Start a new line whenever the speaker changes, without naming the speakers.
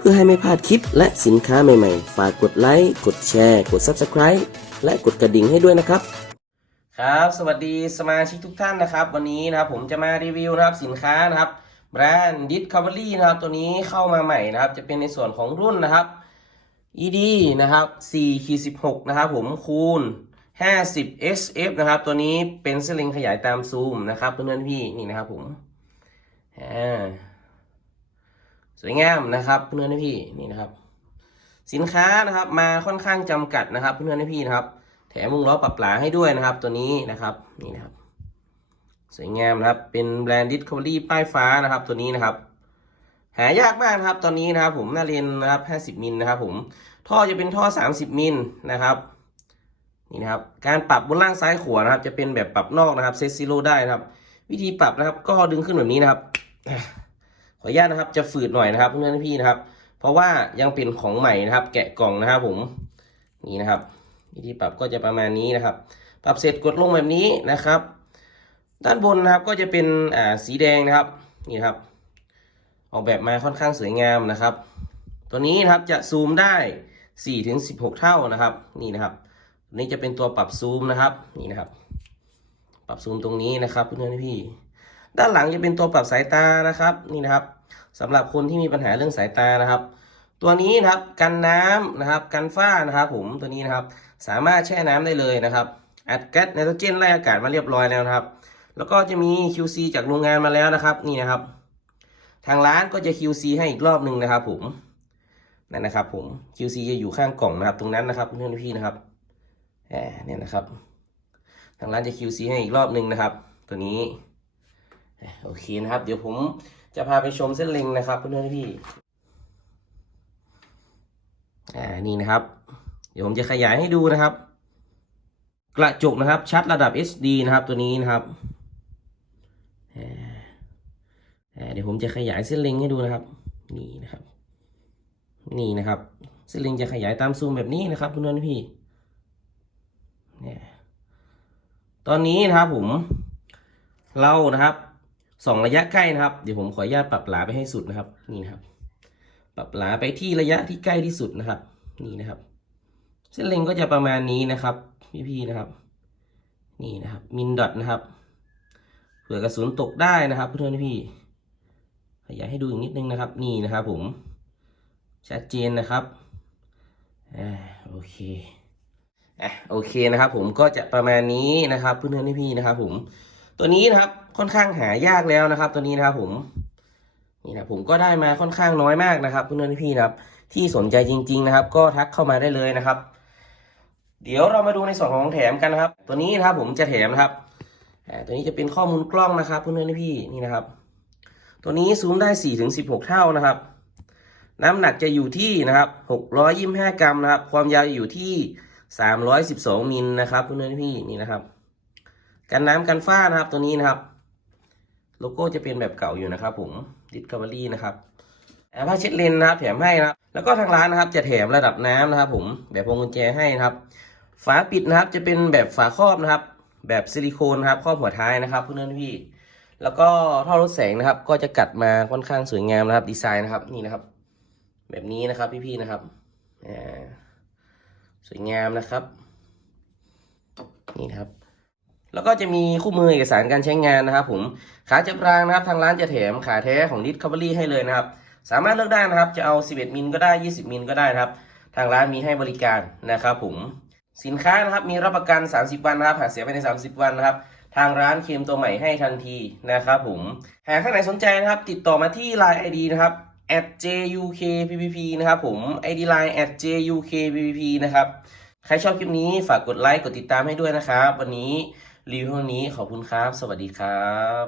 พื่อให้ไม่พลาดคลิปและสินค้าใหม่ๆ ฝากกดไลค์ กดแชร์ กด Subscribe และกดกระดิ่งให้ด้วยนะครับ ครับ สวัสดีสมาชิกทุกท่านนะครับ วันนี้นะครับผมจะมารีวิวนะครับสินค้านะครับแบรนด์ Discovery นะครับ ตัวนี้เข้ามาใหม่นะครับ จะเป็นในส่วนของรุ่นนะครับ ED นะครับ4ขี16นะครับผมคูณ 50 SF นะครับ ตัวนี้เป็นเส้นเล็งขยายตามซูมนะครับเพื่อนๆพี่นี่นะครับผมอ่า สวยงามนะครับเพื่อนๆพี่นี่นะครับ สินค้านะครับมาค่อนข้างจำกัดนะครับ เพื่อนๆพี่นะครับ แถมมุงล้อปรับหลาให้ด้วยนะครับ ตัวนี้นะครับนี่นะครับ สวยงามนะครับเป็นแบรนด์ Discovery ป้ายฟ้านะครับ ตัวนี้นะครับ หายากมากนะครับ ตอนนี้นะครับ ผมหน้าเลนนะครับ50มิลนะครับ ผมท่อจะเป็นท่อ 30มิลนะครับนี่นะครับการปรับบนล่างซ้ายขวานะครับ จะเป็นแบบปรับนอกนะครับเซตซิโร่ได้นะครับ วิธีปรับนะครับ ก็ดึงขึ้นแบบนี้นะครับ ขออนุญาตนะครับจะฝืดหน่อยนะครับเพื่อนพี่นะครับ เพราะว่ายังเป็นของใหม่นะครับ แกะกล่องนะครับผมนี่นะครับวิธีปรับก็จะประมาณนี้นะครับ ปรับเสร็จกดลงแบบนี้นะครับ ด้านบนนะครับก็จะเป็นอ่าสีแดงนะครับนี่นครับ ออกแบบมาค่อนข้างสวยงามนะครับ ตัวนี้นะครับจะซูมได้4ถึง16 เท่านะครับ นี่นะครับนี้จะเป็นตัวปรับซูมนะครับนี่นะครับ ปรับซูมตรงนี้นะครับเพื่อนๆพี่ ด้านหลังจะเป็นตัวปรับสายตานะครับนี่นะครับสำหรับคนที่มีปัญหาเรื่องสายตานะครับ ตัวนี้นะครับกันน้ำนะครับกันฝ้านะครับ ผมตัวนี้นะครับ สามารถแช่น้ำได้เลยนะครับอัดแก๊สไนโตรเจนไล่อากาศมาเรียบร้อยแล้วนะครับ แล้วก็จะมี QC จากโรงงานมาแล้วนะครับ นี่นะครับ ทางร้านก็จะ QC ให้อีกรอบหนึ่งนะครับ ผมนั่นนะครับ ผม QC จะอยู่ข้างกล่องนะครับ ตรงนั้นนะครับเพื่อนพี่นะครับแหมเนี่ยนะครับ ทางร้านจะ QC ให้อีกรอบหนึ่งนะครับ ตัวนี้ โอเคนะครับ เดี๋ยวผมจะพาไปชมเส้นเล็งนะครับเพื่อนๆพี่อ่านี่นะครับ เดี๋ยวผมจะขยายให้ดูนะครับ กระจกนะครับ ชัดระดับ SD นะครับตัวนี้นะครับอ่าเดี๋ยวผมจะขยายเส้นเล็งให้ดูนะครับ นี่นะครับ นี่นะครับ เส้นเล็งจะขยายตามซูมแบบนี้นะครับเพื่อนๆพี่เนี่ยตอนนี้นะครับผมเรานะครับ สองระยะใกล้นะครับ เดี๋ยวผมขออนุญาตปรับหลาไปให้สุดนะครับ นี่นะครับ ปรับหลาไปที่ระยะที่ใกล้ที่สุดนะครับ นี่นะครับ เส้นเล็งก็จะประมาณนี้นะครับ พี่ๆนะครับ นี่นะครับ มินดอทนะครับ เผื่อกระสุนตกได้นะครับเพื่อนๆพี่ ขยายให้ดูอีกนิดนึงนะครับ นี่นะครับ ผม ชัดเจนนะครับ อ่า โอเคอะโอเคนะครับ ผมก็จะประมาณนี้นะครับ เพื่อนๆพี่ๆนะครับ ผม ตัวนี้นะครับค่อนข้างหายากแล้วนะครับ ตัวนี้นะครับผมนี่นะผมก็ได้มาค่อนข้างน้อยมากนะครับเพื่อนๆพี่ๆนะครับ ที่สนใจจริง ๆ นะครับ ก็ทักเข้ามาได้เลยนะครับ เดี๋ยวเรามาดูในส่วนของแถมกันนะครับ ตัวนี้นะครับผมจะแถมนะครับอ่าตัวนี้จะเป็นข้อมูลกล้องนะครับเพื่อนๆพี่ๆนี่นะครับ ตัวนี้ซูมได้4ถึง16เท่านะครับ น้ำหนักจะอยู่ที่นะครับ625 กรัมนะครับ ความยาวอยู่ที่ 312มิลนะครับเพื่อนๆพี่ๆนี่นะครับ กันน้ำกันฝ้านะครับตัวนี้นะครับ โลโก้จะเป็นแบบเก่าอยู่นะครับ ผม Discovery นะครับแอร์ผ้าเช็ดเลนนะครับแถมให้นะครับ แล้วก็ทางร้านนะครับ จะแถมระดับน้ำนะครับ ผมแบบพวงกุญแจให้นะครับ ฝาปิดนะครับ จะเป็นแบบฝาครอบนะครับ แบบซิลิโคนนะครับครอบหัวท้ายนะครับเพื่อนๆพี่ แล้วก็ท่อรถแสงนะครับ ก็จะกัดมาค่อนข้างสวยงามนะครับ ดีไซน์นะครับนี่นะครับ แบบนี้นะครับพี่ๆนะครับสวยงามนะครับ นี่ครับ แล้วก็จะมีคู่มือเอกสารการใช้งานนะครับ ผมขาจับรางนะครับทางร้านจะแถมขาแท้ของ Discovery ให้เลยนะครับ สามารถเลือกได้นะครับ จะเอา 11 มิลก็ได้ 20 มิลก็ได้นะครับ ทางร้านมีให้บริการนะครับ ผมสินค้านะครับมีรับประกัน 30 วันนะครับหากเสียภายใน 30 วันนะครับ ทางร้านเคลมตัวใหม่ให้ทันทีนะครับผมหากท่านไหนสนใจนะครับ ติดต่อมาที่ Line ID นะครับ @jukppp นะครับผม ID Line @jukppp นะครับ ใครชอบคลิปนี้ฝากกดไลค์กดติดตามให้ด้วยนะครับ วันนี้ รีวิวเท่านี้ขอบคุณครับ สวัสดีครับ